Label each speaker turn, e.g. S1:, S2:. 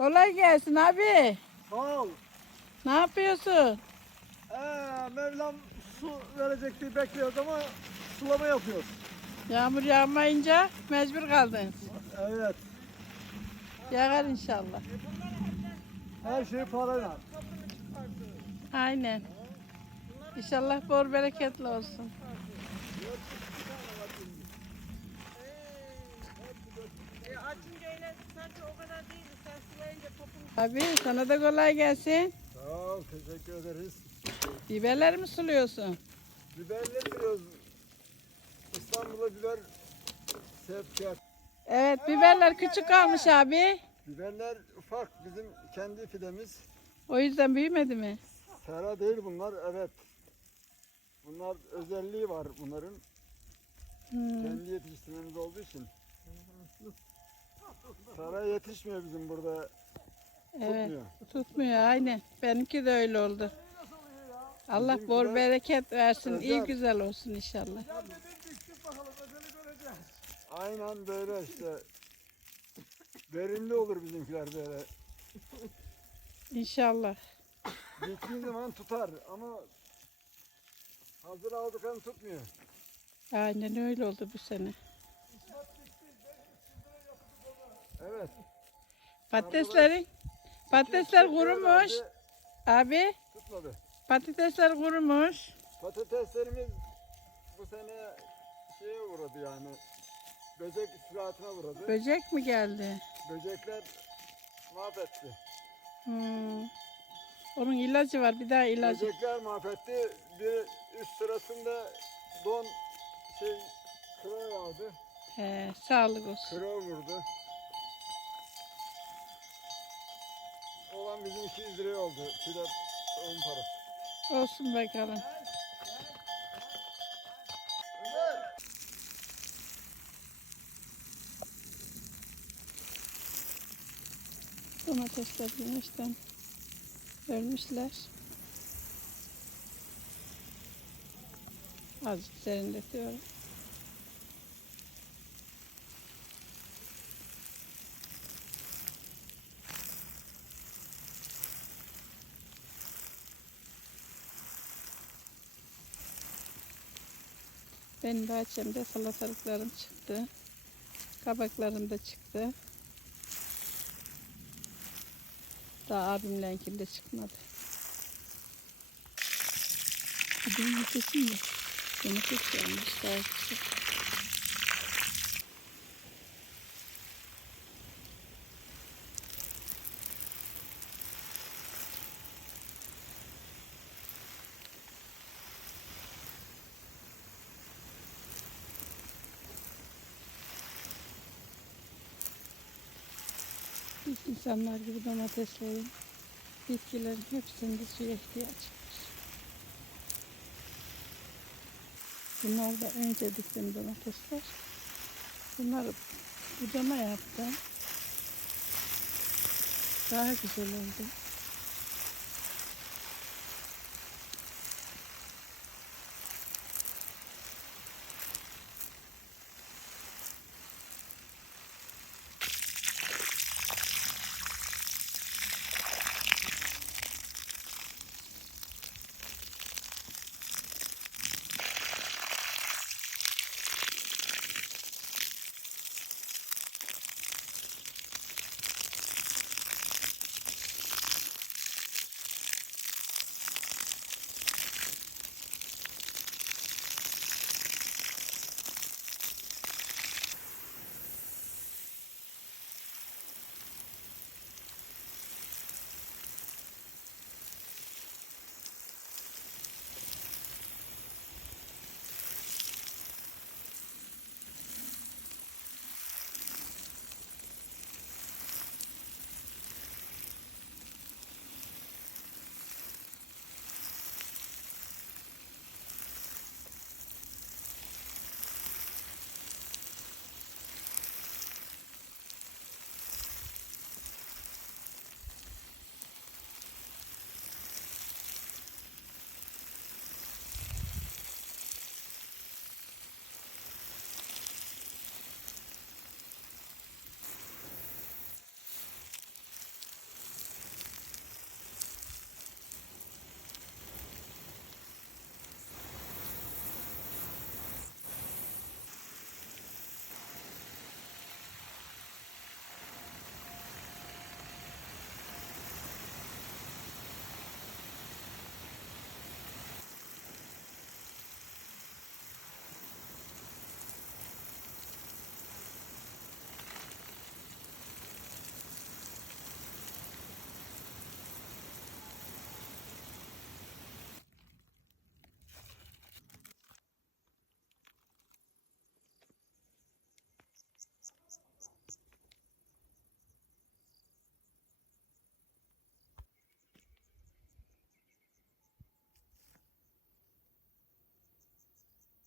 S1: Kolay gelsin abi.
S2: Sağ ol.
S1: Ne yapıyorsun?
S2: Ee, Mevlam su verecek diye bekliyoruz ama sulama yapıyoruz.
S1: Yağmur yağmayınca mecbur kaldınız.
S2: Evet.
S1: Yağar inşallah.
S2: Her şey parayla.
S1: Aynen. İnşallah bol bereketli olsun.
S3: E, açınca öyle sanki o kadar değil.
S1: Abi sana da kolay gelsin.
S2: Sağ ol. Teşekkür ederiz.
S1: Biberler mi suluyorsun?
S2: Biberleri biliyoruz. İstanbul'da biber sevkiyat.
S1: Evet biberler küçük kalmış abi.
S2: Biberler ufak. Bizim kendi fidemiz.
S1: O yüzden büyümedi mi?
S2: Sera değil bunlar. Evet. Bunlar özelliği var bunların.
S1: Hmm,
S2: Kendi yetiştirmemiz olduğu için. Sera yetişmiyor bizim burada.
S1: evet.
S2: Tutmuyor.
S1: Tutmuyor aynen. Benimki de öyle oldu. Allah bol
S2: Bizimkiler
S1: bereket versin. iyi
S2: özel.
S1: güzel olsun inşallah.
S2: Aynen böyle işte. Verimli olur bizimkiler böyle.
S1: İnşallah.
S2: Diktiğin zaman tutar ama hazır aldıklarını tutmuyor.
S1: Aynen öyle oldu bu sene.
S2: Evet.
S1: Patateslerin patatesler kurumuş. Abi
S2: Tutmadı.
S1: patatesler kurumuş.
S2: Patateslerimiz bu sene şeye uğradı yani. Böcek istirahatine uğradı.
S1: Böcek mi geldi?
S2: Böcekler mahvetti.
S1: Hmm. Onun ilacı var. Bir daha ilacı.
S2: Böcekler mahvetti. Bir üst sırasında don şey kıra yağdı.
S1: He, sağlık olsun.
S2: Kıra vurdu. Olan bizim 200 liraya oldu. Kilo tohum parası.
S1: Olsun bakalım. Domatesler güneşten ölmüşler. Azıcık serinletiyorum. Benim bahçemde salatalıklarım çıktı. Kabaklarım da çıktı. Daha abimlenkinde çıkmadı. Domatesim de domates gelmiş daha güzel. İnsanlar gibi domateslerin, bitkilerin hepsinde suya ihtiyaç var. Bunlar da önce diktim domatesler. Bunları budama yaptım. Daha güzel oldu.